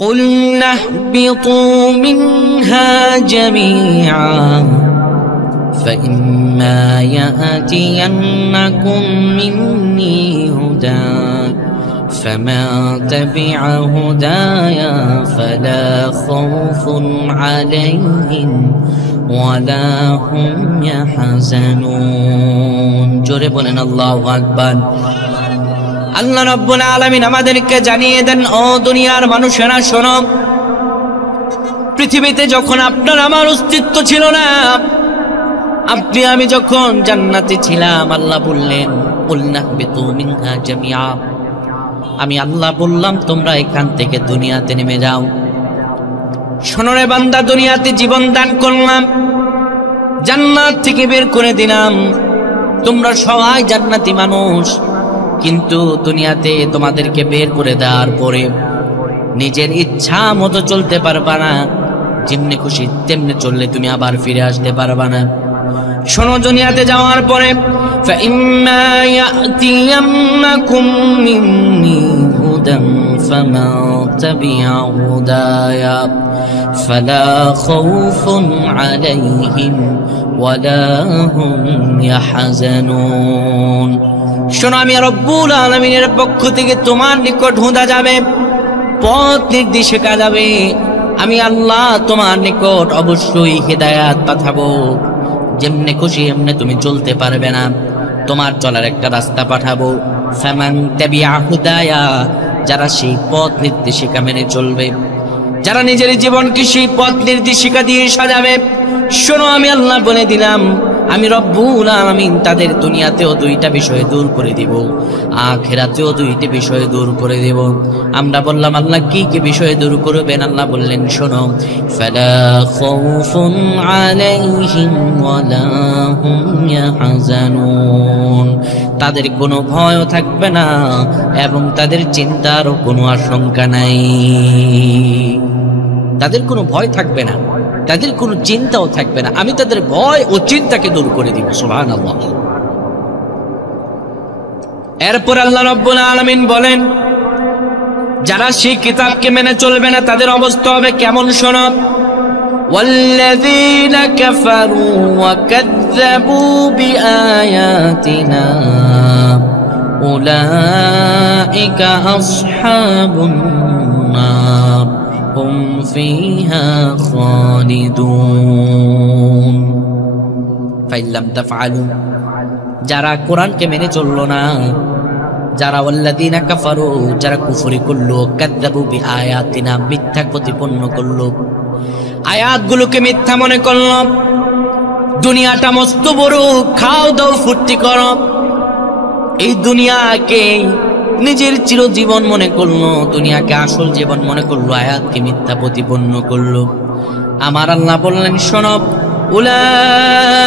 قُلْنَا اهْبِطُوا مِنْهَا جَمِيعًا فَإِمَّا يَأْتِيَنَّكُم مِّنِّي هُدًى فَمَن تَبِعَ هُدَايَ فَلَا خَوْفٌ عَلَيْهِمْ وَلَا هُمْ يَحْزَنُونَ জোরে বলেন আল্লাহু আকবার। আল্লাহ রাব্বুল আলামিন আমাদেরকে জানিয়ে দেন, ও দুনিয়ার মানুষেরা শোনো, পৃথিবীতে যখন আপনার আমার অস্তিত্ব ছিল না, আপনি আমি যখন জান্নাতে ছিলাম, আল্লাহ বললেন কুলনা বিতু মিনহা জামিআ, আমি আল্লাহ বললাম তোমরা এখান থেকে দুনিয়াতে নেমে যাও। শোনো রে বান্দা, দুনিয়াতে জীবন দান করলাম, জান্নাত থেকে বের করে দিলাম, তোমরা সবাই জান্নাতি মানুষ, কিন্তু দুনিয়াতে তোমাদেরকে বের করে দেওয়ার পরে নিজের ইচ্ছা মতো চলতে পারবা না, যেমনি খুশি তেমনি চললে তুমি আবার ফিরে আসতে পারবা না। শোনো, দুনিয়াতে যাওয়ার পরে فَإِمَّا يَأْتِيَنَّكُم مِّنِّي هُدًى فَمَن تَبِعَ هُدَايَ فَلَا خَوْفٌ عَلَيْهِمْ وَلَا هُمْ يَحْزَنُونَ। শোনো, আমি রব্বুল আলামিনের পক্ষ থেকে তোমার নিকট হুদা যাবে, পথ নির্দেশিকা যাবে। আমি আল্লাহ তোমার নিকট অবশ্যই হিদায়াত পাঠাবো, যেমনে খুশি এমনি তুমি চলতে পারবে না, তোমার চলার একটা রাস্তা পাঠাবো। ফামান তাবিআ হুদায়া, যারা সেই পথ নির্দেশিকা মেনে চলবে, যারা নিজের জীবনকে সেই পথ নির্দেশিকা দিয়ে সাজাবে। শোনো, আমি আল্লাহ বলে দিলাম, আমি রব্বুল আলামিন তাদের দুনিয়াতেও দুইটা বিষয় দূর করে দিব, আখিরাতেও দুইটা বিষয় দূর করে দেব। আমরা বললাম আল্লাহ কি কি বিষয় দূর করবেন? আল্লাহ বললেন শোনো, ফালা খাউফুন আলাইহিম ওয়ালা হুম ইয়াহজানুন, তাদের কোনো ভয়ও থাকবে না এবং তাদের চিন্তারও কোনো আশঙ্কা নাই। তাদের কোনো ভয় থাকবে না, তাদের কোনো চিন্তাও থাকবে না, আমি তাদের ভয় ও চিন্তাকে দূর করে দিব। সুবহানাল্লাহ। এরপর আল্লাহ রাব্বুল আলামিন বলেন, যারা সেই কিতাবকে মেনে চলবে না তাদের অবস্থা হবে কেমন? শোনো, ওয়াল্লাযীনা কাফারু ওয়া কাযযাবু বিআয়াতিনা উলাইকা আসহাবুন নার হুম ফিহা খালিদুন। ফাইল্লাম তাফআলু, যারা কোরআনকে মেনে চললো না, যারা ওয়াল্লাযীনা কাফারু, যারা কুফরি করলো, কাযযাবু বিআয়াতিনা, মিথ্যা প্রতিপন্ন করলো, আয়াতগুলোকে মিথ্যা মনে করলো, দুনিয়াটা মস্ত বড়, খাও দাও ফুর্তি করো, এই দুনিয়াকে নিজের চিরজীবন মনে করলো, দুনিয়াকে আসল জীবন মনে করলো, আয়াতকে মিথ্যা প্রতিপন্ন করলো। আমার আল্লাহ বললেন শোনো, উলাইকা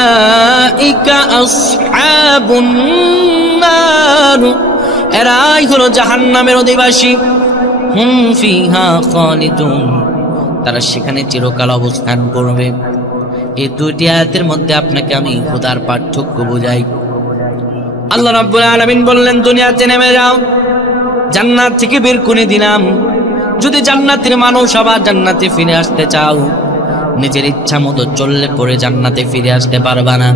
আসহাবুন নার, এরাই হলো জাহান্নামের অধিবাসী, হুম ফিহা খালিদুন, তারা সেখানে চিরকাল অবস্থান করবে। এই দুইটি আয়াতের মধ্যে আপনাকে আমি খোদার পার্থক্য বোঝাই। আল্লাহ রাব্বুল আলামিন বললেন দুনিয়াতে নেমে যাও, জান্নাত থেকে বের করে দিলাম। যদি জান্নাতের মানুষ আবার জান্নাতে ফিরে আসতে চাও, নিজের ইচ্ছা মতো চললে পরে জান্নাতে ফিরে আসতে পারবা না,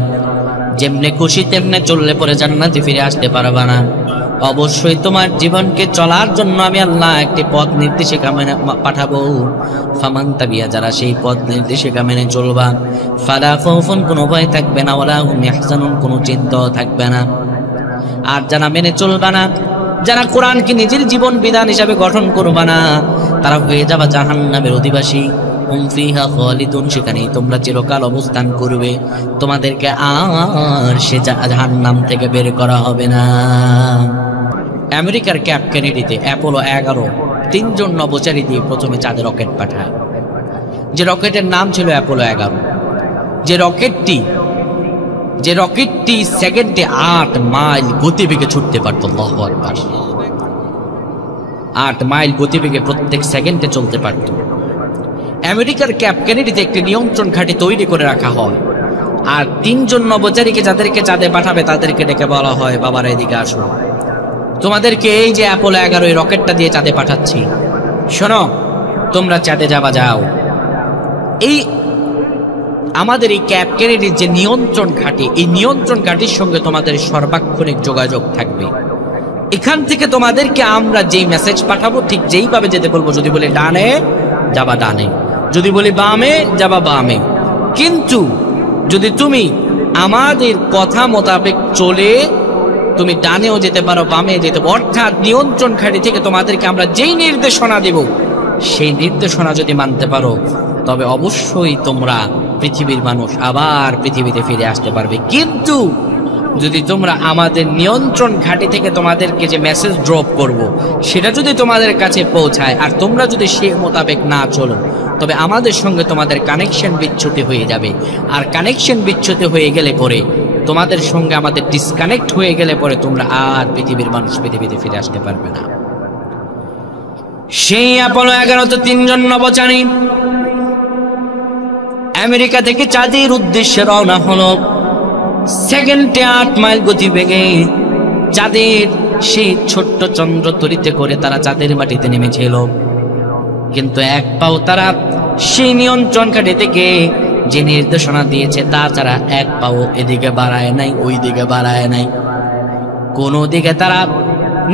যেমনে খুশি তেমনে চললে পরে জান্নাতে ফিরে আসতে পারবা না। অবশ্যই তোমার জীবনকে চলার জন্য আমি আল্লাহ একটি পথ নির্দেশিকা মেনে পাঠাবো। ফামান তাবিয়া, যারা সেই পথ নির্দেশিকা মেনে চলবা, ফালা খাউফুন, কোনো ভয় থাকবে না, ওয়ালা হুম ইয়াহজানুন, কোনো চিন্তাও থাকবে না। আর যারা মেনে চলবা না, যারা কোরআনকে নিজের জীবন বিধান হিসাবে গঠন করবা না, তারা হয়ে যাবে জাহান্নামের অধিবাসী, হুম ফিহা খালিদুন, সেখানেই তোমরা চিরকাল অবস্থান করবে, তোমাদেরকে আর সে জাহান্নাম থেকে বের করা হবে না। আমেরিকার ক্যাপ কেনেডিতে অ্যাপোলো 11 তিনজন নভোচারী দিয়ে প্রথমে চাঁদে রকেট পাঠায়, যে রকেটের নাম ছিল অ্যাপোলো 11, যে রকেটটি সেকেন্ডে 8 মাইল গতিবেগে ছুটতে পারত। আল্লাহু আকবার, 8 মাইল গতিবেগে প্রত্যেক সেকেন্ডে চলতে পারত। আমেরিকার ক্যাপ কেনেডিতে একটি নিয়ন্ত্রণ ঘাঁটি তৈরি করে রাখা হয়, আর তিনজন নভোচারীকে যাদেরকে চাঁদে পাঠাবে তাদেরকে ডেকে বলা হয়, বাবারা এদিকে আসো, তোমাদেরকে এই যে অ্যাপোলো 11 রকেটটা দিয়ে চাঁদে পাঠাচ্ছি, শোনো, তোমরা চাঁদে যাবা, যাও। এই আমাদের এই ক্যাপ কেনেডির যে নিয়ন্ত্রণ ঘাঁটি, এই নিয়ন্ত্রণ ঘাঁটির সঙ্গে তোমাদের সর্বাক্ষণিক যোগাযোগ থাকবে। এখান থেকে তোমাদেরকে আমরা যেই মেসেজ পাঠাবো ঠিক যেইভাবে যেতে বলবো। যদি বলি ডানে, যাবা ডানে, যদি বলি বামে, যাবা বামে। কিন্তু যদি তুমি আমাদের কথা মোতাবেক চলে তুমি ডানেও যেতে পারো, বামে যেতে পারো, অর্থাৎ নিয়ন্ত্রণ ঘাঁটি থেকে তোমাদেরকে আমরা যেই নির্দেশনা দেব সেই নির্দেশনা যদি মানতে পারো, তবে অবশ্যই তোমরা পৃথিবীর মানুষ আবার পৃথিবীতে ফিরে আসতে পারবে। কিন্তু যদি তোমরা আমাদের নিয়ন্ত্রণ ঘাঁটি থেকে তোমাদেরকে যে মেসেজ ড্রপ করব সেটা যদি তোমাদের কাছে পৌঁছায় আর তোমরা যদি সে মোতাবেক না চলো, তবে আমাদের সঙ্গে তোমাদের কানেকশন বিচ্যুতি হয়ে যাবে। আর কানেকশন বিচ্যুতি হয়ে গেলে পরে, তোমাদের সঙ্গে আমাদের ডিসকানেক্ট হয়ে গেলে পরে তোমরা আর পৃথিবীর মানুষ পৃথিবীতে ফিরে আসতে পারবে না। সেই অ্যাপোলো 11 তো 3 জন নভোচারী আমেরিকা থেকে চাঁদের উদ্দেশ্যে রওনা হলো। সেকেন্ডে 8 মাইল গতিবেগে চাঁদের সেই ছোট্ট চন্দ্র তরিতে করে তারা চাঁদের মাটিতে নেমেছিল। কিন্তু এক পাও তারা সেই নিয়ন্ত্রণ ঘাঁটি থেকে যে নির্দেশনা দিয়েছে তা ছাড়া এক পাও এদিকে বাড়ায় নাই, ওই দিকে বাড়ায় নাই, কোনো দিকে তারা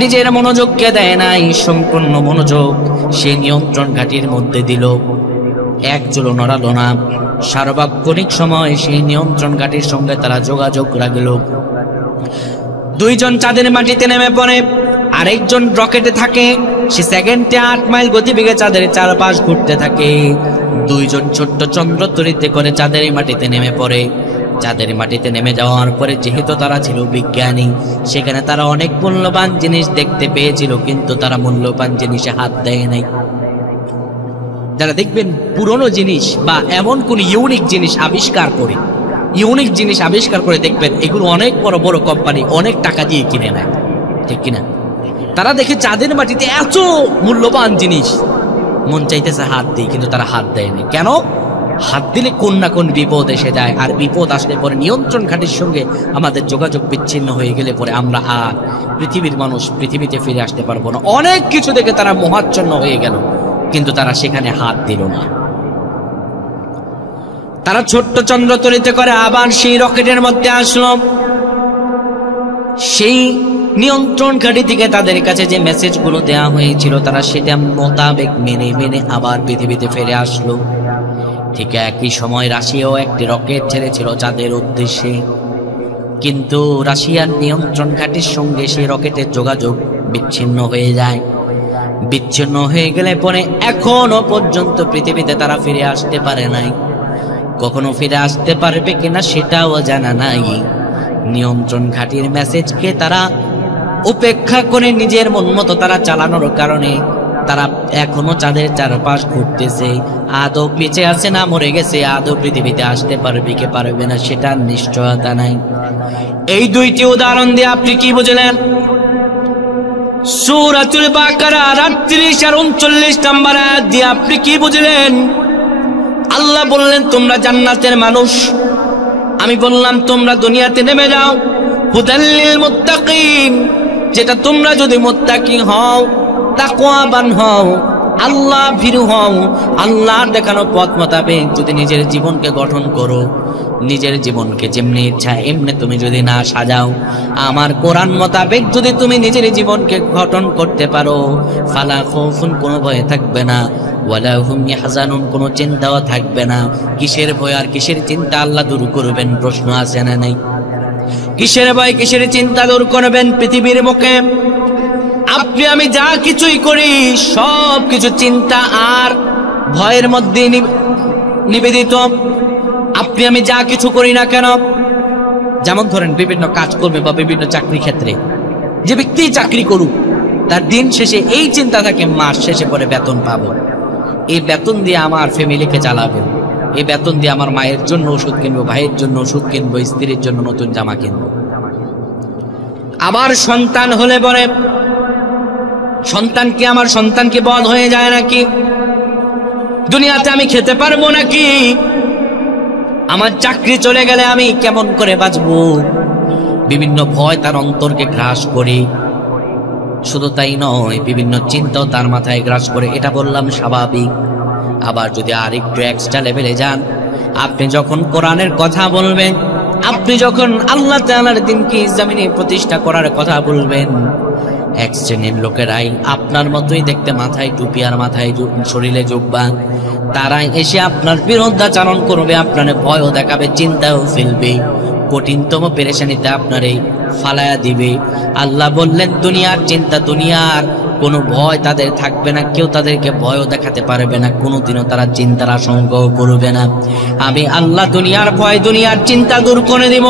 নিজের মনোযোগকে দেয় নাই। সম্পূর্ণ মনোযোগ সেই নিয়ন্ত্রণ ঘাঁটির মধ্যে দিল, এক চুলো নড়ালো না। সার্বক্ষণিক সময় সেই নিয়ন্ত্রণ ঘাঁটির সঙ্গে তারা যোগাযোগ রাখল। 2 জন চাঁদের মাটিতে নেমে পড়ে, আরেকজন রকেটে থাকে। সে সেকেন্ডে 8 মাইল গতিবেগে চাঁদের চারপাশ ঘুরতে থাকে। 2 জন ছোট্ট চন্দ্র তরিতে করে চাঁদের মাটিতে নেমে পড়ে। চাঁদের মাটিতে নেমে যাওয়ার পরে যেহেতু তারা ছিল বিজ্ঞানী, সেখানে তারা অনেক মূল্যবান জিনিস দেখতে পেয়েছিল, কিন্তু তারা মূল্যবান জিনিসে হাত দেয় নাই। যারা দেখবেন পুরনো জিনিস বা এমন কোন ইউনিক জিনিস আবিষ্কার করে দেখবেন এগুলো অনেক বড় বড় কোম্পানি অনেক টাকা দিয়ে কিনে নেয়, ঠিক কিনা? তারা দেখে চাঁদের মাটিতে এত মূল্যবান জিনিস, মন চাইতেছে হাত দিই, কিন্তু তারা হাত দেয় না। কেন? হাত দিলে কোন না কোন বিপদ এসে যায়, আর বিপদ আসলে পরে নিয়ন্ত্রণ ঘাঁটির সঙ্গে আমাদের যোগাযোগ বিচ্ছিন্ন হয়ে গেলে পরে আমরা আর পৃথিবীর মানুষ পৃথিবীতে ফিরে আসতে পারবো না। অনেক কিছু দেখে তারা মোহাচ্ছন্ন হয়ে গেল, কিন্তু তারা সেখানে হাত দিল না। তারা ছোট্ট চন্দ্র তরিতে করে আবার সেই রকেটের মধ্যে আসলো। সেই নিয়ন্ত্রণ ঘাঁটি থেকে তাদের কাছে যে মেসেজগুলো দেওয়া হয়েছিল তারা সেটা মোতাবেক মেনে মেনে আবার পৃথিবীতে ফিরে আসলো। ঠিক একই সময় রাশিয়াও একটি রকেট ছেড়েছিল চাঁদের উদ্দেশ্যে, কিন্তু রাশিয়ার নিয়ন্ত্রণ ঘাঁটির সঙ্গে সেই রকেটের যোগাযোগ বিচ্ছিন্ন হয়ে যায়। বিচ্ছিন্ন হয়ে গেলে পরে এখনো পর্যন্ত পৃথিবীতে তারা ফিরে আসতে পারে নাই। কখনো ফিরে আসতে পারবে কিনা সেটাও জানা নাই। নিয়ন্ত্রণ ঘাঁটির মেসেজকে তারা উপেক্ষা করে নিজের মন মতো তারা চালানোর কারণে তারা এখনো চাঁদের চারপাশ ঘুরতেছে। আদৌ বেঁচে আছে না মরে গেছে, আদৌ পৃথিবীতে আসতে পারবে কি পারবে না সেটার নিশ্চয়তা নাই। এই 2টি উদাহরণ দিয়ে আপনি কি বুঝলেন? সূরাতুল বাকারা 38 আর 39 নম্বর আয়াত দিয়ে আপনি কি বুঝলেন? আল্লাহ বললেন তোমরা জান্নাতের মানুষ, আমি বললাম তোমরা দুনিয়াতে নেমে যাও। হুদাল লিল মুত্তাকিন, যেটা তোমরা যদি মুত্তাকি হও, তাকওয়াবান হও, আল্লাহ ভীরু হও, আল্লাহর দেখানো পথ মোতাবেক যদি নিজের জীবনকে গঠন করো, নিজের জীবনকে যেমনি ইচ্ছা এমনি তুমি যদি না সাজাও, আমার কোরআন মোতাবেক যদি তুমি নিজের জীবনকে গঠন করতে পারো, ফালা খাউফুন, কোনো ভয় থাকবে না, ওয়ালা হুম ইয়াহজানুন, কোনো চিন্তাও থাকবে না। কিসের ভয় আর কিসের চিন্তা আল্লাহ দূর করবেন? প্রশ্ন আছে না নাই? কিসের ভয় কিসের চিন্তা দূর করবেন? পৃথিবীর মুখে আপনি আমি যা কিছুই করি সব কিছু চিন্তা আর ভয়ের মধ্যে নিবেদিত। আপনি আমি যা কিছু করি না কেন, যেমন ধরেন বিভিন্ন কাজকর্মে বা বিভিন্ন চাকরি ক্ষেত্রে যে ব্যক্তি চাকরি করুক, তার দিন শেষে এই চিন্তা থাকে মাস শেষে পরে বেতন পাবো, এই বেতন দিয়ে আমার ফ্যামিলিকে চালাবো, এই বেতন দিয়ে আমার মায়ের জন্য ওষুধ কিনবো, ভাইয়ের জন্য ওষুধ কিনবো, স্ত্রীর জন্য নতুন জামা কিনবো। আমার সন্তান হলে পরে আমার সন্তানকে বধ হয়ে যায় নাকি? দুনিয়াতে আমি খেতে পারবো নাকি? আমার চাকরি চলে গেলে আমি কেমন করে বাঁচবো? বিভিন্ন ভয় তার অন্তরকে গ্রাস করে। শুধু তাই নয়, বিভিন্ন চিন্তাও তার মাথায় গ্রাস করে, এটা বললাম স্বাভাবিক। আবার যদি আরেকটু এক্সট্রা লেভেলে যান, আপনি যখন কোরআনের কথা বলবেন, আপনি যখন আল্লাহ তাআলার দ্বীনকে জমিনে প্রতিষ্ঠা করার কথা বলবেন, এক শ্রেণীর লোকেরাই আপনার মতোই দেখতে, মাথায় টুপি আর মাথায় শরীরে জুব্বা, তারাই এসে আপনার বিরুদ্ধাচরণ করবে, আপনার ভয়ও দেখাবে, চিন্তাও ফেলবে, কঠিনতম পেরেশানিতে আপনারে ফালায়া দিবে। আল্লাহ বললেন দুনিয়ার চিন্তা, দুনিয়ার কোনো ভয় তাদের থাকবে না, কেউ তাদেরকে ভয়ও দেখাতে পারবে না, কোনোদিনও তারা চিন্তার আশঙ্কাও করবে না। আমি আল্লাহ দুনিয়ার ভয়, দুনিয়ার চিন্তা দূর করে দিব।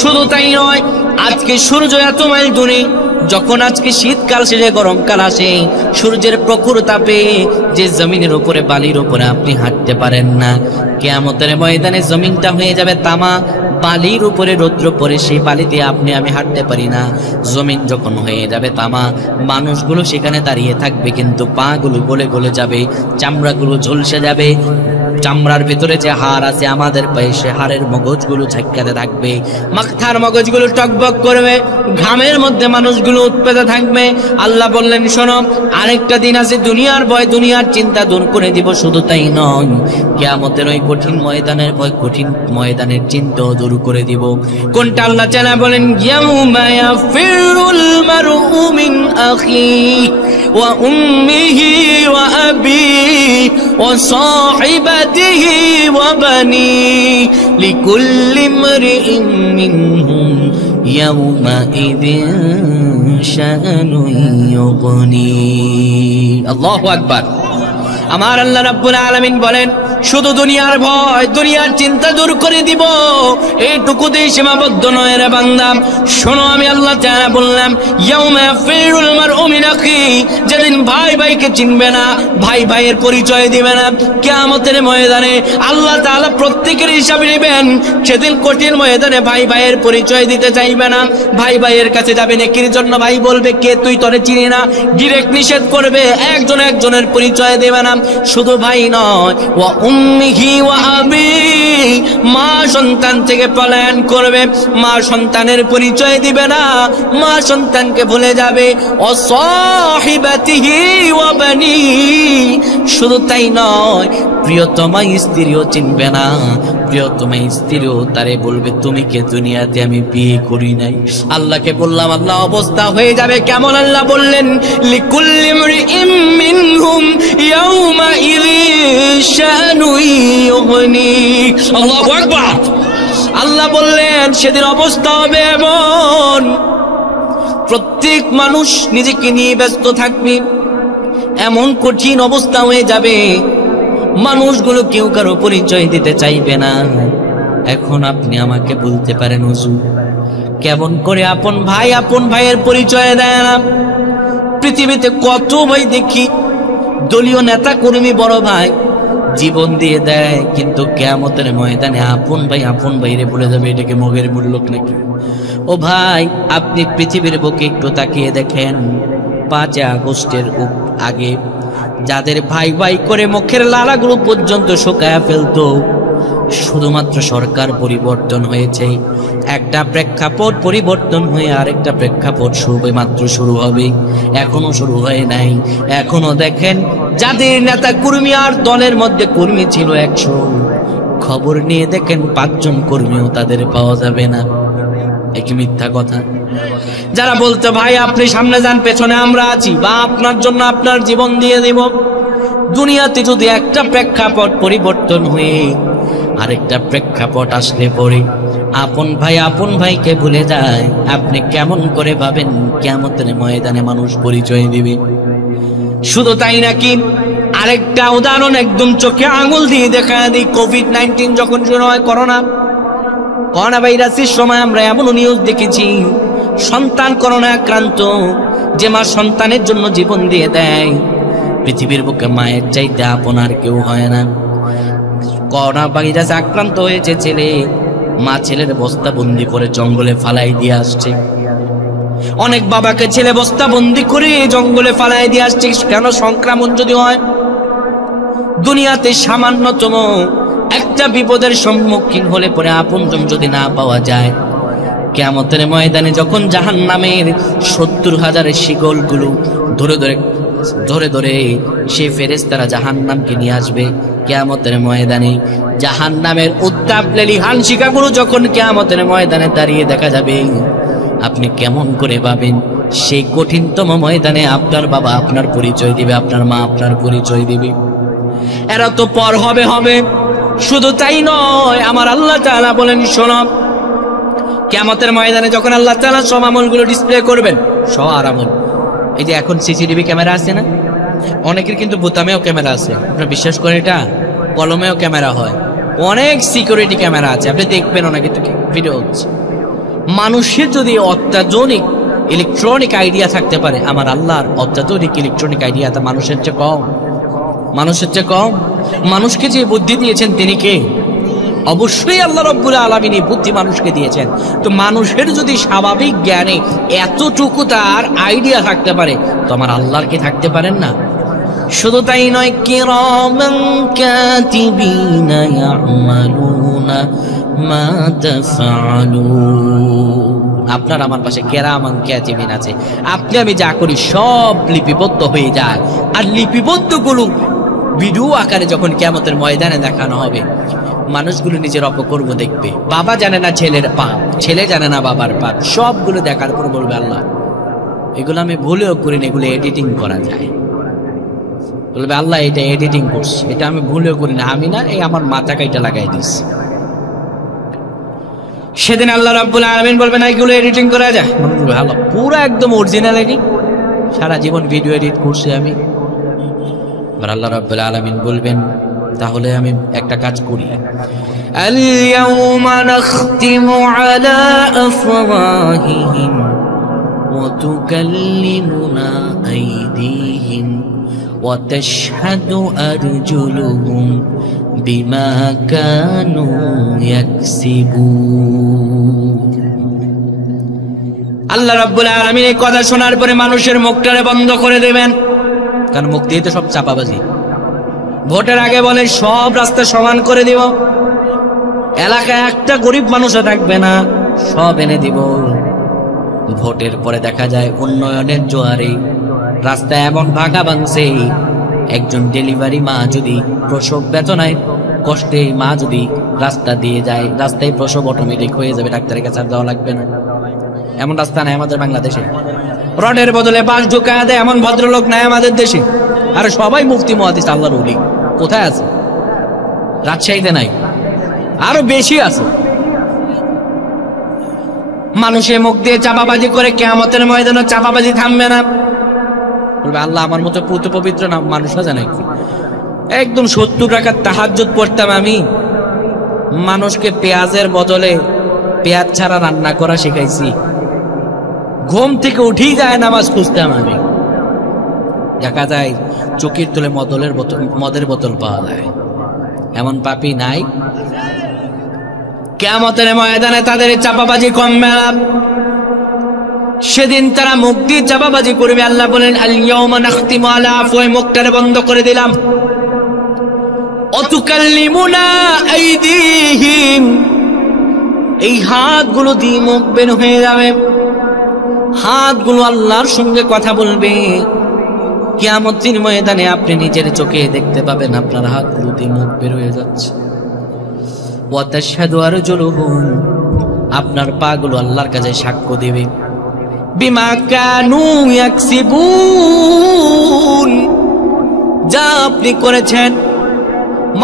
শুধু তাই নয়, আজকে সূর্য এত মাইল দূরে, যখন আজকে শীতকাল শেষে গরমকাল আসে, সূর্যের প্রখর তাপে যে জমিনের উপরে, বালির উপরে আপনি হাঁটতে পারেন না, কিয়ামতের ময়দানে জমিনটা হয়ে যাবে তামা, বালির উপরে রৌদ্র পড়ে সেই বালিতে আপনি আমি হাঁটতে পারি না। জমিন যখন হয়ে যাবে তামা, মানুষগুলো সেখানে দাঁড়িয়ে থাকবে, কিন্তু পা গুলো গলে গলে যাবে, চামড়াগুলো ঝলসে যাবে, চামড়ার ভিতরে যে হাড় আছে আমাদের পায়ে, সে হাড়ের মগজগুলো ঝাঁকাতে থাকবে, মাথার মগজগুলো টকবক করবে, ঘামের মধ্যে মানুষগুলো উৎপেতে থাকবে। আল্লাহ বললেন শোনো, আরেকটা দিন আছে, দুনিয়ার ভয়, দুনিয়ার চিন্তা দূর করে দিব। শুধু তাই নয়, কিয়ামতের ওই কঠিন ময়দানের ভয়, কঠিন ময়দানের চিন্তাও দূর করে দিব। কোনটা আল্লাহ তাআলা বলেন, ইয়াউমা ইয়াফিরুল মারউ মিন আখিহি ওয়া উম্মিহি ওয়া আবিহি ওয়া সাহিবাতিহি ওয়া বানিহি লিকুল্লি ইমরিইন মিনহুম ইয়াউমাইযিন শাআনুন ইউগনি। আল্লাহু আকবার। আমার আল্লাহ রাব্বুল আলামিন বলেন, শুধু দুনিয়ার ভয়, দুনিয়ার চিন্তা দূর করে দিব, এইটুকুতেই সীমাবদ্ধ নয় রে বান্দা। শোনো, আমি আল্লাহ তাআলা বললাম, ইয়াউমা ইয়াফিরুল মারউ মিন আখিহি, যেদিন ভাই ভাইকে চিনবে না, ভাই ভাইয়ের পরিচয় দিবে না, কিয়ামতের ময়দানে আল্লাহ তাআলা প্রত্যেকের হিসাব নেবেন। সেদিন কঠিন ময়দানে ভাই ভাইয়ের পরিচয় দিতে চাইবে না, ভাই ভাইয়ের কাছে যাবে, নেকির জন্য ভাই বলবে, কে তুই, তোরে চিনি না, ডিরেক্ট নিষেধ করবে, একজন একজনের পরিচয় দেবে না। শুধু ভাই নয়, ওয়া উম্মিহি ওয়া আবিহি, মা সন্তান থেকে পলায়ন করবে, মা সন্তানের পরিচয় দিবে না, মা সন্তানকে ভুলে যাবে। ও সাহিবাতিহি ওয়া বানিহি, শুধু তাই নয়, প্রিয়তমা স্ত্রীও চিনবে না, প্রিয়তমা স্ত্রীও তারে বলবে, তুমি কে, দুনিয়াতে আমি বিয়ে করি নাই। আল্লাহকে বললাম, আল্লাহ অবস্থা হয়ে যাবে কেমন? আল্লাহ বললেন, লিকুল্লি ইমরিইন মিনহুম ইয়াউমাইযিন শাআনুন ইউগনি। আল্লাহু আকবার। আল্লাহ বললেন, সেদিন অবস্থা হবে এমন, প্রত্যেক মানুষ নিজেকে নিয়ে ব্যস্ত থাকবে, এমন কঠিন অবস্থা হয়ে যাবে, মানুষগুলো কেউ কারো পরিচয় দিতে চাইবে না। এখন আপনি আমাকে বলতে পারেন, হুজুর, কেমন করে আপন ভাইয়ের পরিচয় দেয় না? পৃথিবীতে কত ভাই দেখি, দলীয় নেতা কর্মী, বড় ভাই জীবন দিয়ে দেয়, কিন্তু কিয়ামতের ময়দানে আপন ভাইরে বলে যাবে, এটাকে মগের মূল্য নাকি? ও ভাই, আপনি পৃথিবীর বুকে একটু তাকিয়ে দেখেন, 5 আগস্টের আগে যাদের ভাই ভাই করে মুখের লালাগুলো পর্যন্ত শুকায়া ফেলতো, শুধুমাত্র সরকার পরিবর্তন হয়েছে, একটা প্রেক্ষাপট পরিবর্তন হয়ে আরেকটা প্রেক্ষাপট মাত্র শুরু হবে, এখনো শুরু হয় নাই। এখনো দেখেন, যাদের নেতা কর্মী আর দলের মধ্যে কর্মী ছিল 100, খবর নিয়ে দেখেন 5 জন কর্মীও তাদের পাওয়া যাবে না। একই মিথ্যা কথা। যারা বলতে, ভাই আপনি সামনে যান, পেছনে আমরা আছি, বা আপনার জন্য আপনার জীবন দিয়ে দিব, দুনিয়াতে যদি একটা প্রেক্ষাপট পরিবর্তন হয়ে আরেকটা প্রেক্ষাপট আসলে পরে আপন ভাইকে ভুলে যায়, আপনি কেমন করে ভাবেন কিয়ামতের ময়দানে মানুষ পরিচয় দিবে? শুধু তাই নাকি, আরেকটা উদাহরণ একদম চোখে আঙুল দিয়ে দেখা দিই। কোভিড-19 যখন শুরু হয়, করোনা ভাইরাসের সময় আমরা এমন নিউজ দেখেছি, সন্তান করোনা আক্রান্ত, যে মা সন্তানের জন্য জীবন দিয়ে দেয়, পৃথিবীর বুকে মায়ের চাইতে আপন আর কেউ হয় না। করোনা ভাইরাসে আক্রান্ত হয়েছে ছেলে, মা ছেলের বস্তা বন্দি করে জঙ্গলে ফালাই দিয়ে আসছে। অনেক বাবাকে ছেলে বস্তা বন্দি করে জঙ্গলে ফালাই দিয়ে আসছে। কেন? সংক্রমণ যদি হয়, দুনিয়াতে সামান্যতম একটা বিপদের সম্মুখীন হলে পরে আপনজন যদি না পাওয়া যায়, কিয়ামতের ময়দানে যখন জাহান্নামের 70,000 শিকলগুলো ধরে ধরে ধরে ধরে সে ফেরেশতারা জাহান্নামকে নিয়ে আসবে কিয়ামতের ময়দানে, জাহান্নামের উত্তাপ লেলিহান শিখাগুলো যখন কিয়ামতের ময়দানে দাঁড়িয়ে দেখা যাবে, আপনি কেমন করে পাবেন সেই কঠিনতম ময়দানে আপনার বাবা আপনার পরিচয় দিবে, আপনার মা আপনার পরিচয় দিবে। এরা তো পর হবে হবে, শুধু তাই নয়, আমার আল্লাহ তাআলা বলেন শোনো, কিয়ামতের ময়দানে যখন আল্লাহ তাআলা সব আমলগুলো ডিসপ্লে করবেন, সব আমল, এই যে এখন সিসিটিভি ক্যামেরা আছে না, অনেকের কিন্তু বোতামেও ক্যামেরা আছে, আপনারা বিশ্বাস করেন এটা? কলমেও ক্যামেরা হয়, অনেক সিকিউরিটি ক্যামেরা আছে, আপনি দেখবেন অনেকে ভিডিও হচ্ছে। মানুষের যদি অত্যাধুনিক ইলেকট্রনিক আইডিয়া থাকতে পারে, আমার আল্লাহর অত্যাধুনিক ইলেকট্রনিক আইডিয়া তা মানুষের চেয়ে কম, মানুষের চেয়ে কম। মানুষকে যে বুদ্ধি দিয়েছেন তিনি কে? অবশ্যই আল্লাহ রাব্বুল আলামিন এই বুদ্ধি মানুষকে দিয়েছেন। তো মানুষের যদি স্বাভাবিক জ্ঞানে এতটুকু তার আইডিয়া থাকতে পারে, তো আমার আল্লাহর কি থাকতে পারেন না? শুধু তাই নয়, কিরামান কাতিবিনা ইয়ামালুনা মা তাফআলুন, আপনার আমার পাশে কিরামান কাতিবিন আছে, আপনি আমি যা করি সব লিপিবদ্ধ হয়ে যায়। আর লিপিবদ্ধগুলো ভিডিও আকারে যখন কিয়ামতের ময়দানে দেখানো হবে, মানুষগুলো নিজের অপকর্ম দেখবে। বাবা জানে না ছেলের পাপ, ছেলে জানে না বাবার পাপ, সবগুলো দেখার পর বলবে আল্লাহ এগুলো আমি ভুলেও করিনি, এগুলো এডিটিং করা যায়। বলবে আল্লাহ এটা এডিটিং করছি, এটা আমি ভুলেও করি না, আমি না, এই আমার মাথা কাইটা লাগাই দিচ্ছি। সেদিন আল্লাহ রাব্বুল আলামিন বলবেন এগুলো এডিটিং করা যায়? ভালো, পুরো একদম অরিজিনাল এডিট, সারা জীবন ভিডিও এডিট করছি আমি। আর আল্লাহ রাব্বুল আলামিন বলবেন তাহলে আমি একটা কাজ করি, আল ইয়াউমা নাখতিমু আলা আফওয়াহিহিম ওয়া তুকাল্লিমুনা আইদিহিম ওয়া তাশহাদু আরজুলুহুম বিমা কানু ইয়াকসিবুন। আল্লাহ রাব্বুল আলামিন এই কথা শোনার পরে মানুষের মুখটারে বন্ধ করে দেবেন, কারণ মুখ দিয়ে তো সব চাপাবাজি। ভোটের আগে বলে সব রাস্তা সমান করে দিব, এলাকায় একটা গরিব মানুষও থাকবে না, সব এনে দিব। ভোটের পরে দেখা যায় উন্নয়নের জোয়ারে রাস্তা এমন ভাঙা ভাঙছে, একজন ডেলিভারি মা যদি প্রসব বেদনায় কষ্টে মা যদি রাস্তা দিয়ে যায়, রাস্তায় প্রসব অটোমেটিক হয়ে যাবে, ডাক্তারের কাছে আর যাওয়া লাগবে না। এমন রাস্তা নাই আমাদের বাংলাদেশে, রডের বদলে বাঁশ ঢুকা দেয় এমন ভদ্রলোক নাই আমাদের দেশে। আর সবাই মুফতি মুহাদ্দিস আল্লাহর ওলি, কোথায় আছে? রাজশাহীতে নাই, আরো বেশি আছে। মানুষের মুখ দিয়ে চাপাবাজি করে, কিয়ামতের ময়দানে চাপাবাজি থামবে না। বলবে আল্লাহ আমার মতো পুত পবিত্র না মানুষ আছে নাকি? একদম 70 টাকার তাহাজ্জুদ পড়তাম আমি, মানুষকে পেঁয়াজের বদলে পেঁয়াজ ছাড়া রান্না করা শিখাইছি। ঘুম থেকে উঠেই যায় নামাজ খুঁজতাম আমি। দেখা যায় চোখের তলে মদের বোতল পাওয়া যায়, এমন পাপী নাই? কিয়ামতের ময়দানে তাদের চাপাবাজি কমবে না, সেদিন তারা মুখ দিয়ে চাপাবাজি করবে। আল্লাহ বলেন আল ইয়াউমা নাখতিমু আলা আফওয়াহিহিম, মুখটারে বন্ধ করে দিলাম। ওয়া তুকাল্লিমুনা আইদিহিম, এই হাতগুলো দিয়ে মুখ বের হয়ে যাবে, হাতগুলো আল্লাহর সঙ্গে কথা বলবে। কিয়ামতের ময়দানে আপনি নিজের চোখে দেখতে পাবেন আপনার হাতগুলো দিয়ে মুখ বের হয়ে যাচ্ছে। ওয়া তাশহাদু আরজুলুহুম, আপনার পাগুলো আল্লাহর কাছে সাক্ষ্য দেবে। বিমা কানু ইয়াকসিবুন, যা আপনি করেছেন,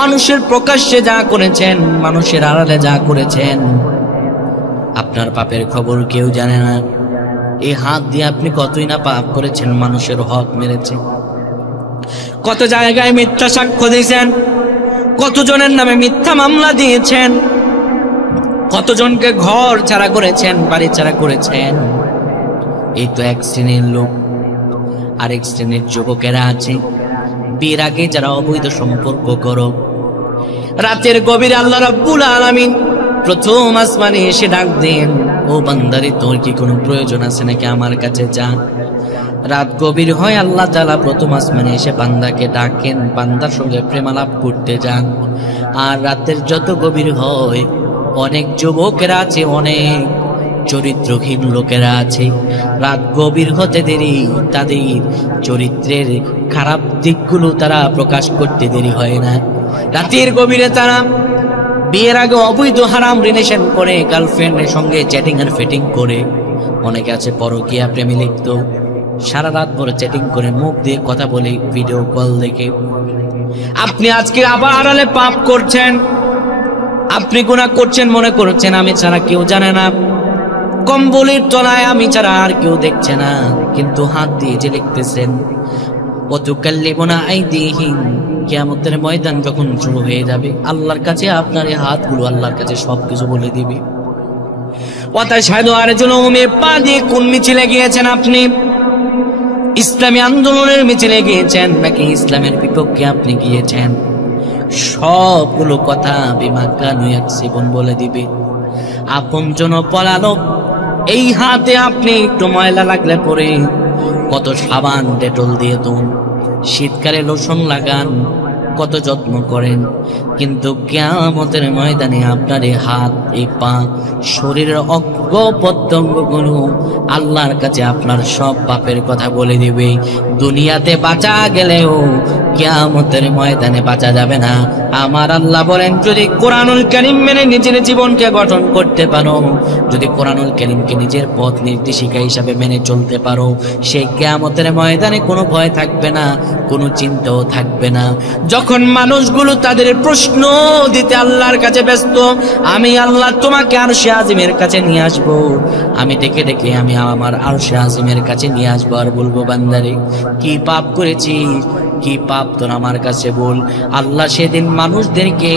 মানুষের প্রকাশ্যে যা করেছেন, মানুষের আড়ালে যা করেছেন, আপনার পাপের খবর কেউ জানে না। এই হাত দিয়ে আপনি কতই না পাপ করেছেন, মানুষের হক মেরেছেন, কত জায়গায় মিথ্যা সাক্ষ্য দিয়েছেন, কতজনের নামে মিথ্যা মামলা দিয়েছেন, কতজনকে ঘর ছাড়া করেছেন, বাড়ি ছাড়া করেছেন। এই তো এক শ্রেণীর লোক। আরেক শ্রেণীর যুবকেরা আছে, বিয়ের আগে যারা অবৈধ সম্পর্ক করো, রাতের গভীরে আল্লাহ রাব্বুল আলামিন প্রথম আসমানে এসে ডাক দেন, ও বান্দারে তোর কি কোনো প্রয়োজন আছে নাকি আমার কাছে যা। রাত গভীর হয়, আল্লাহ তাআলা প্রথম আসমানে এসে বান্দাকে ডাকেন, বান্দার সঙ্গে প্রেমালাপ করতে যান। আর রাতের যত গভীর হয়, অনেক যুবকেরা আছে, অনেক চরিত্রহীন লোকেরা আছে, রাত গভীর হতে দেরি তাদের চরিত্রের খারাপ দিকগুলো তারা প্রকাশ করতে দেরি হয় না। রাতের গভীরে তারা বিয়ের আগে অবৈধ হারাম রিলেশন করে, গার্লফ্রেন্ডের সঙ্গে চ্যাটিং আর ফিটিং করে, অনেকে আছে পরকীয়া প্রেমে লিপ্ত, সারা রাত ভরে চ্যাটিং করে, মুখ দিয়ে কথা বলে, ভিডিও কল দেখে। আপনি আজকে আবার আড়ালে পাপ করছেন, আপনি গুনাহ করছেন, মনে করছেন আমি ছাড়া কেউ জানে না, কম্বলের তলায় আমি ছাড়া আর কেউ দেখছে না, কিন্তু হাত দিয়ে যে লিখতেছেন। ওয়াতুকাল্লিমুনা আইদিহিম, কিয়ামতের ময়দান যখন শুরু হয়ে যাবে, আল্লাহর কাছে আপনার এই হাতগুলো আল্লাহর কাছে সবকিছু বলে দিবে। ওয়াতাশহাদু আরজুলুহুম, পা দিয়ে কোন মিছিলে গিয়েছেন আপনি? ইসলামী আন্দোলনের মিছিলে গিয়েছেন নাকি ইসলামের বিপক্ষে আপনি গিয়েছেন? সবগুলো কথা বিমা কানু ইয়াকসিবুন বলে দিবে। আপনজন পলালো, এই হাতে আপনি একটু ময়লা লাগলে পরে কত সাবান ডেটল দিয়ে ধুন, শীতকালে লোশন লাগান, কত যত্ন করেন, কিন্তু কিয়ামতের ময়দানে আপনার এই হাত, এই পা, শরীরের অঙ্গ প্রত্যঙ্গগুলো আল্লাহর কাছে আপনার সব পাপের কথা বলে দিবে। দুনিয়াতে বাঁচা গেলেও কিয়ামতের ময়দানে বাঁচা যাবে না। আমার আল্লাহ বলেন, যদি কোরআনুল কারীম মেনে নিজের জীবনকে গঠন করতে পারো, যদি কোরআনুল কারীমকে নিজের পথ নির্দেশিকা হিসাবে মেনে চলতে পারো, সেই কিয়ামতের ময়দানে কোনো ভয় থাকবে না, কোনো চিন্তাও থাকবে না। যখন মানুষগুলো তাদের প্রশ্ন দিতে আল্লাহর কাছে ব্যস্ত, আমি আল্লাহ তোমাকে আরশে আজিমের কাছে নিয়ে আসবো, আমি ডেকে ডেকে আমি আমার আরশে আজিমের কাছে নিয়ে আসবো, আর বলবো, বান্দারে কি পাপ করেছিস, কি পাপ তোর আমার কাছে বল। আল্লাহ সেদিন মানুষদেরকে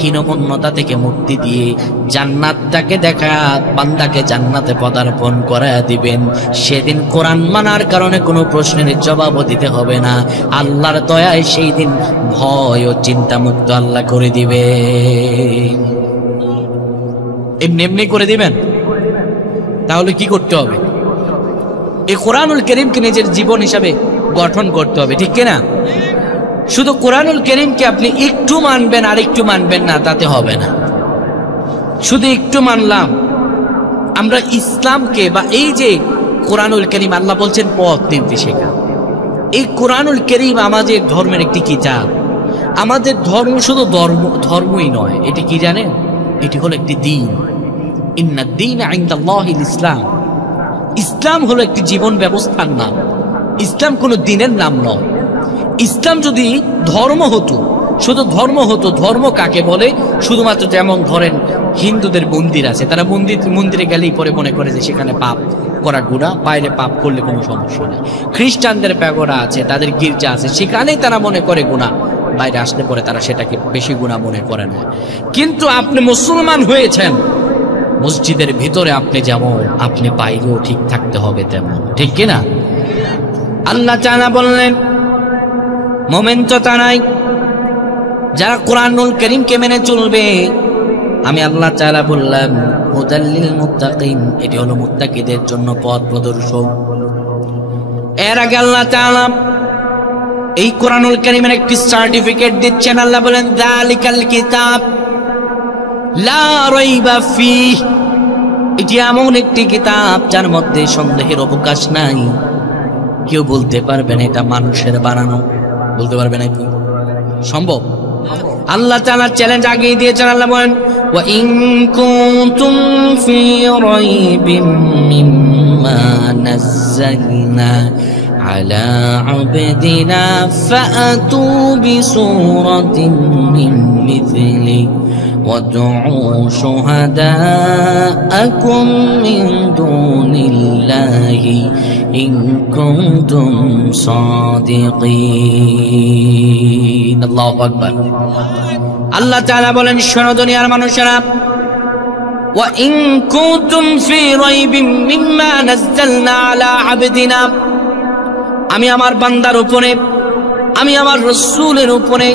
হীনমন্যতা থেকে মুক্তি দিয়ে জান্নাতটাকে দেখা, বান্দাকে জান্নাতে পদার্পণ করায় দিবেন। সেদিন কোরআন মানার কারণে কোনো প্রশ্নের জবাবও দিতে হবে না। আল্লাহর দয়ায় সেই দিন ভয় ও চিন্তা মুক্ত আল্লাহ করে দিবে। এমনি এমনি করে দিবেন। তাহলে কি করতে হবে? এই কোরআনুল কারীমকে নিজের জীবন হিসাবে গঠন করতে হবে, ঠিক কিনা? শুধু কোরআনুল কারীমকে আপনি একটু মানবেন আর একটু মানবেন না, তাতে হবে না। শুধু একটু মানলাম, আমরা ইসলামকে বা এই যে কোরআনুল কারীম, আল্লাহ বলছেন পথ নির্দেশিকা, এই কোরআনুল কারীম আমাদের ধর্মের একটি কিতাব। আমাদের ধর্ম শুধু ধর্মই নয়, এটি কি জানেন? এটি হলো একটি দ্বীন। ইন্নাদ দীনা ইনদাল্লাহিল ইসলাম। ইসলাম হলো একটি জীবন ব্যবস্থার নাম। ইসলাম কোনো দিনের নাম নয়। ইসলাম যদি ধর্ম হতো, শুধু ধর্ম হতো, ধর্ম কাকে বলে? শুধুমাত্র যেমন ধরেন হিন্দুদের মন্দির আছে, তারা মন্দিরে গেলেই পরে মনে করে যে সেখানে পাপ করা গুনাহ, বাইরে পাপ করলে কোনো সমস্যা নেই। খ্রিস্টানদের প্যাগোডা আছে, তাদের গির্জা আছে, সেখানেই তারা মনে করে গুনাহ, বাইরে আসলে পরে তারা সেটাকে বেশি গুনাহ মনে করে না। কিন্তু আপনি মুসলমান হয়েছেন, মসজিদের ভিতরে আপনি যেমন, আপনি বাইরেও ঠিক থাকতে হবে তেমন, ঠিক কিনা? আল্লাহ তাআলা বললেন, মুমিন তো তারাই যারা কোরআনুল কারীমকে মেনে চলবে। আমি আল্লাহ তাআলা বললাম, হুদাল লিল মুত্তাকিন, এটি হলো মুত্তাকিদের জন্য পথ প্রদর্শক। এর আগে আল্লাহ তাআলা এই কোরআনুল কারীমের একটি সার্টিফিকেট দিচ্ছেন। আল্লাহ বলেন, যালিকাল কিতাব লা রাইবা ফীহ, এটি এমন একটি কিতাব যার মধ্যে সন্দেহের অবকাশ নাই। কেউ বলতে পারবে না এটা মানুষের বানানো, বলতে পারবে না কি? সম্ভব? আল্লাহ তাআলা চ্যালেঞ্জ আগেই দিয়েছেন। আল্লাহ বলেন, ওয়া ইন কুনতুম ফি রাইবিম মিম্মা নাযালনা আলা আবদিনা ফাআতু বিসূরাতিন মিন মিথলি وادعوا شهداءكم من دون الله إن كنتم صادقين. الله أكبر. আল্লাহ তাআলা বলেন, শোনো দুনিয়ার মানুষেরা, وإن كنتم في ريب مما نزلنا على عبدنا, আমি আমার বান্দার উপরে, আমি আমার রাসূলের উপরে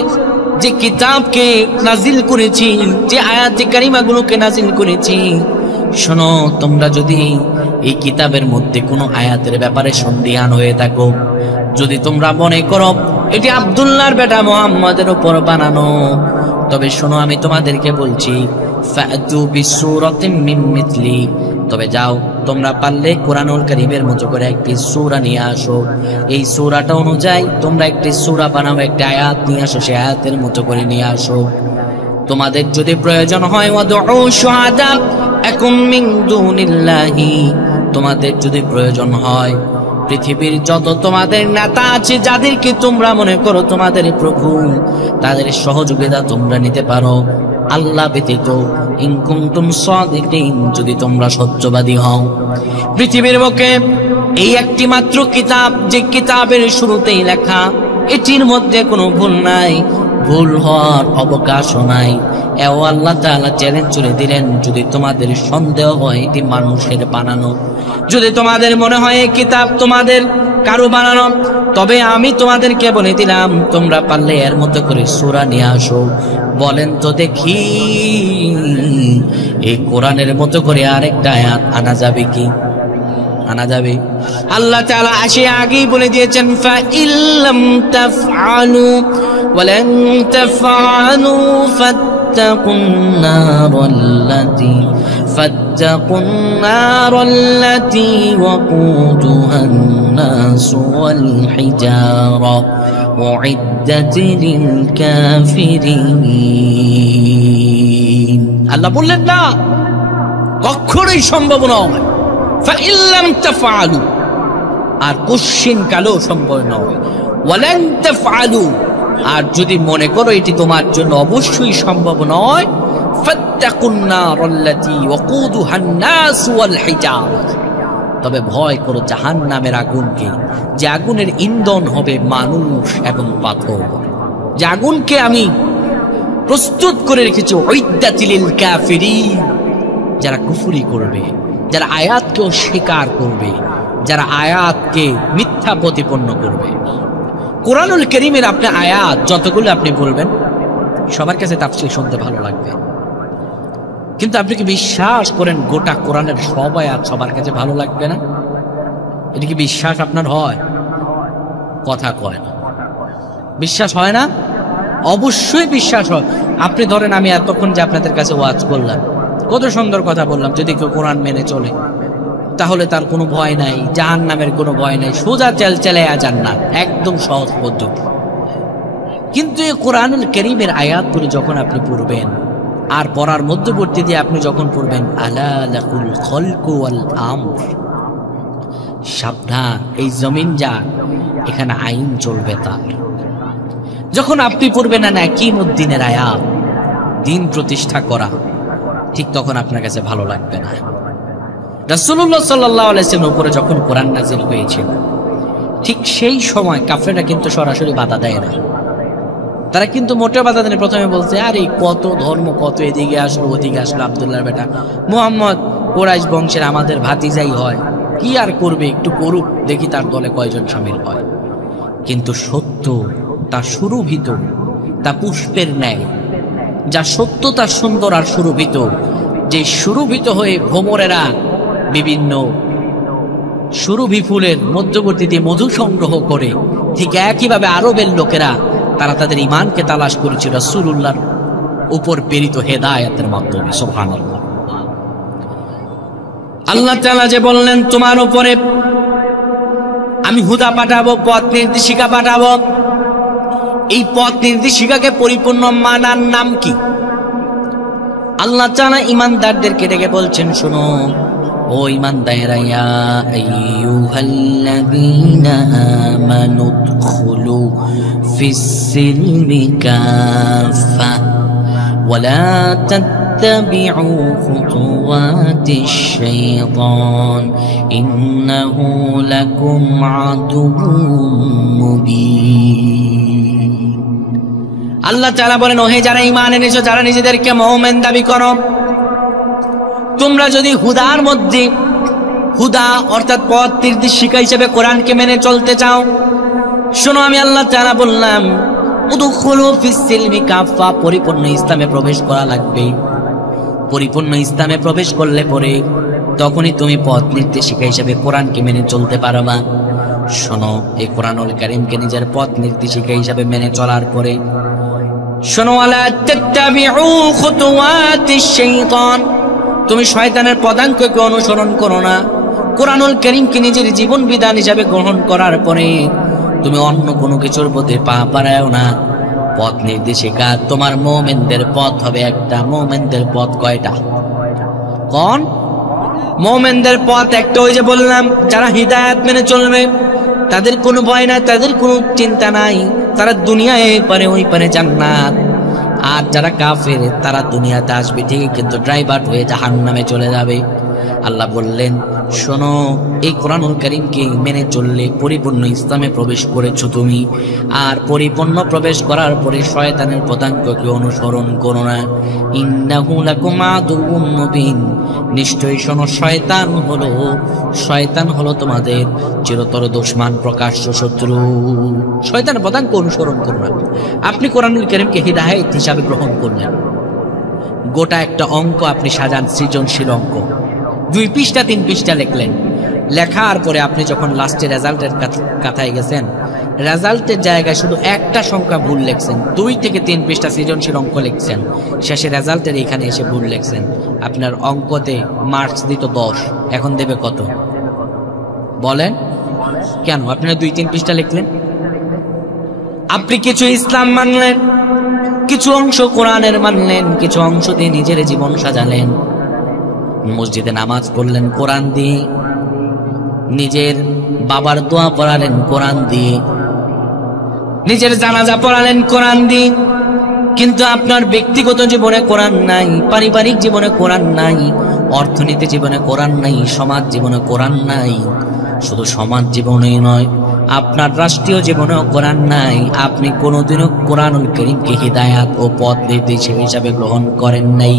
যে কিতাবকে নাজিল করেছি, যে আয়াতে কারিমাগুলোকে নাজিল করেছি, শোনো, তোমরা যদি এই কিতাবের মধ্যে কোনো আয়াতের ব্যাপারে সন্দিহান হয়ে থাকো, যদি তোমরা মনে করো এটি আব্দুল্লাহর বেটা মুহাম্মাদের উপর বানানো, তবে শোনো, আমি তোমাদেরকে বলছি, ফাতু বিসূরাতিন মিন মিথলি, তবে যাও, তোমরা পারলে কোরআনুল কারীমের মতো করে একটি সূরা নিয়ে আসো। এই সূরাটা অনুযায়ী তোমরা একটি সূরা বানাও, একটা আয়াত নিয়ে আসো, সেই আয়াতের মতো করে নিয়ে আসো। তোমাদের যদি প্রয়োজন হয় ওয়াদউ শুহাদাআকুম মিন দুনিল্লাহি, তোমাদের যদি প্রয়োজন হয় পৃথিবীর যত তোমাদের নেতা আছে, যাদেরকে তোমরা মনে করো তোমাদের প্রভু, তাদের সহযোগিতা তোমরা নিতে পারো আল্লাহ ব্যতীত। ইন কুনতুম সাদিকিন, যদি তোমরা সত্যবাদী হও। পৃথিবীর বুকে এই একটি মাত্র কিতাব, যে কিতাবের শুরুতেই লেখা, এটির মধ্যে কোনো ভুল নাই, ভুল হওয়ার অবকাশও নাই। এও আল্লাহ তাআলা চ্যালেঞ্জ করে দিলেন, যদি তোমাদের সন্দেহ হয় এটি মানুষের বানানো, যদি তোমাদের মনে হয় এই কিতাব তোমাদের কারো বানানো, তবে আমি তোমাদেরকে বলে দিলাম, তোমরা পারলে এর মতো করে সূরা নিয়ে আসো। বলেন তো দেখি, এই কোরআনের মতো করে আরেকটা আয়াত আনা যাবে কি? আনা যাবে? আল্লাহ তাআলা আগেই বলে দিয়েছেন, ফা ইল্লাম তাফআলু ওয়ালান তাফআলু ফাত্তাকুন নারাল্লাতী ওয়াকুদুহান নাস ওয়াল হিজারা উইদ্দাত লিল কাফিরিন। আল্লাহ বললেন না, কখনোই সম্ভব নয়। ফাইল্লাম তাফআলু, আর কোশ্চিন কালেও সম্ভব নয়। ওয়ালান তাফআলু, আর যদি মনে করো এটি তোমার জন্য অবশ্যই সম্ভব নয়, ফাত্তাকুন নারাল্লাতী ওয়াকুদুহান নাস ওয়াল হিজারা, তবে ভয় করো জাহান্নামের আগুনকে, যে আগুনের ইন্ধন হবে মানুষ এবং পাথর, যে আগুনকে আমি প্রস্তুত করে রেখেছি উইদ্দাত লিল কাফিরিন, যারা কুফরি করবে, যারা আয়াতকে অস্বীকার করবে, যারা আয়াতকে মিথ্যা প্রতিপন্ন করবে। কোরআনুল কারীমের আপনি আয়াত যতগুলো আপনি বলবেন, সবার কাছে তাফসীর শুনতে ভালো লাগবে, কিন্তু আপনি কি বিশ্বাস করেন গোটা কোরআনের সব আয়াত সবার কাছে ভালো লাগবে না? এটা কি বিশ্বাস আপনার হয়? কথা কয় না, বিশ্বাস হয় না? অবশ্যই বিশ্বাস হয়। আপনি ধরেন, আমি এতক্ষণ যে আপনাদের কাছে ওয়াজ করলাম, কত সুন্দর কথা বললাম, যদি কেউ কোরআন মেনে চলে তাহলে তার কোনো ভয় নাই, জাহান্নামের কোনো ভয় নাই, সোজা চালায়া জান্নাত, একদম সহজ পদ্ধতি। কিন্তু এই কোরআনুল কারীমের আয়াতগুলো যখন আপনি পড়বেন, আর পড়ার মধ্যবর্তী দিয়ে আপনি যখন পড়বেন, আলা লাকুল খলকু ওয়াল আমর, সাবধান, এই জমিন যা, এখানে আইন চলবে তার। যখন আপনি পড়বেন না কিয়ামুদ্দিনের আয়াত, দিন প্রতিষ্ঠা করা, ঠিক তখন আপনার কাছে ভালো লাগবে না। রাসূলুল্লাহ সাল্লাল্লাহু আলাইহি ওয়াসাল্লামের উপরে যখন কোরআন নাযিল হয়েছিল, ঠিক সেই সময় কাফেররা কিন্তু সরাসরি বাধা দেয় না, তারা কিন্তু মোটেও বাধা দেয় না। প্রথমে বলছে, আরে কত ধর্ম, কত এদিকে আসলো ওদিকে আসলো, আব্দুল্লাহর বেটা মুহাম্মদ কুরাইশ বংশের আমাদের ভাতিজাই হয়, কি আর করবে, একটু করুক, দেখি তার দলে কয়জন শামিল হয়। কিন্তু সত্য তা সুরভিত, তা পুষ্পের ন্যায়, যা সত্য তা সুন্দর আর সুরভিত, যে সুরভিত হয়ে ভ্রমরেরা বিভিন্ন সুরভি ফুলের মধ্যবর্তী দিয়ে মধু সংগ্রহ করে, ঠিক একইভাবে আরবের লোকেরা তারা তাদের ঈমানকে তালাশ করেছিল রাসূলুল্লাহর উপর প্রেরিত হেদায়েতের মাধ্যমে। সুবহানাল্লাহ। আল্লাহ তাআলা যে বললেন, তোমার উপরে আমি হুদা পাঠাবো, পথ নির্দেশিকা পাঠাবো, এই পথ নির্দেশিকাকে পরিপূর্ণ মানার নাম কি? আল্লাহ তাআলা ঈমানদারদেরকে ডেকে বলছেন, শোনো ও ঈমানদারেরা, ইয়া আইয়ুহাল্লাযীনা আমানু উদখুলু ফিস-সিলমি কাফা ওয়া লা তাত্তাবিউ খুতুওয়াতিশ শাইতান ইন্নাহু লাকুম আদুউম মুবিন। আল্লাহ তাআলা বলেন, ওহে যারা ঈমান এনেছো, যারা নিজেদেরকে মুমিন দাবি করো, তোমরা যদি হুদার মধ্যে, হুদা অর্থাৎ পথ নির্দেশিকা হিসেবে কোরআনকে মেনে চলতে চাও, শোনো আমি আল্লাহ তাআলা বললাম, উদখুলু ফিস-সিলমি কাফা, পরিপূর্ণ ইসলামে প্রবেশ করা লাগবে। পরিপূর্ণ ইসলামে প্রবেশ করলে পরে তখনই তুমি পথ নির্দেশিকা হিসেবে কোরআনকে মেনে চলতে পারবা। শোনো, এই কোরআনুল কারীমকে নিজের পথ নির্দেশিকা হিসেবে মেনে চলার পরে শোনো, ওয়ালা তাত্তাবিউ খুতুওয়াতিশ শাইতান, তুমি শয়তানের পদাঙ্ককে অনুসরণ করো না। কোরআনুল কারীমকে নিজের জীবন বিধান হিসাবে গ্রহণ করার পরে তুমি অন্য কোনো কিছুর প্রতি পা বাড়ায়ও না। পথ নির্দেশিকা তোমার মুমিনদের পথ হবে একটা। মুমিনদের পথ কয়টা? কোন মুমিনদের পথ একটা? ওই যে বললাম, যারা হিদায়াত মেনে চলবে তাদের কোনো ভয় নাই, তাদের কোনো চিন্তা নাই, তারা দুনিয়ায় পারে ওই পারে জান্নাত। আর যারা কাফের তারা দুনিয়াতে আসবে ঠিকই, কিন্তু ড্রাইভার হয়ে জাহান্নামে চলে যাবে। আল্লাহ বললেন, শোনো, এই কোরআনুল কারীমকে মেনে চললে পরিপূর্ণ ইসলামে প্রবেশ করেছো তুমি। আর পরিপূর্ণ প্রবেশ করার পরে শয়তানের পদাঙ্ককে অনুসরণ করো না। ইন্নাহু লাকুম আদুউম মুবিন, নিশ্চয়ই শোনো, শয়তান হলো তোমাদের চিরতর দুশমন, প্রকাশ্য শত্রু। শয়তানের পদাঙ্ক অনুসরণ করো না। আপনি কোরআনুল কারীমকে হিদায়াত হিসাবে গ্রহণ করলেন, গোটা একটা অঙ্ক আপনি সাজান, সৃজনশীল অঙ্ক, 2 পৃষ্ঠা 3 পৃষ্ঠা লিখলেন। লেখার পরে আপনি যখন লাস্টে রেজাল্টের কথায় গেছেন, রেজাল্টের জায়গায় শুধু একটা সংখ্যা ভুল লিখছেন। 2 থেকে 3 পৃষ্ঠা সৃজনশীল অঙ্ক লিখছেন, শেষে রেজাল্টের এখানে এসে ভুল লিখছেন। আপনার অঙ্কতে মার্কস দিত 10, এখন দেবে কত বলেন? কেন? আপনারা 2-3 পৃষ্ঠা লিখলেন। আপনি কিছু ইসলাম মানলেন, কিছু অংশ কোরআনের মানলেন, কিছু অংশ দিয়ে নিজের জীবন সাজালেন। মসজিদে নামাজ পড়লেন কোরআন দিয়ে, নিজের বাবার দোয়া পড়ালেন কোরআন দিয়ে, নিজের জানাজা পড়ালেন কোরআন দিয়ে, কিন্তু আপনার ব্যক্তিগত জীবনে কোরআন নাই, পারিবারিক জীবনে কোরআন নাই, অর্থনীতি জীবনে কোরআন নাই, সমাজ জীবনে কোরআন নাই। শুধু সমাজ জীবনেই নয়, আপনার রাষ্ট্রীয় জীবনেও কোরআন নাই। আপনি কোনোদিনও কোরআনুল কারীমকে হিদায়াত ও পথ নির্দেশ হিসাবে গ্রহণ করেন নাই।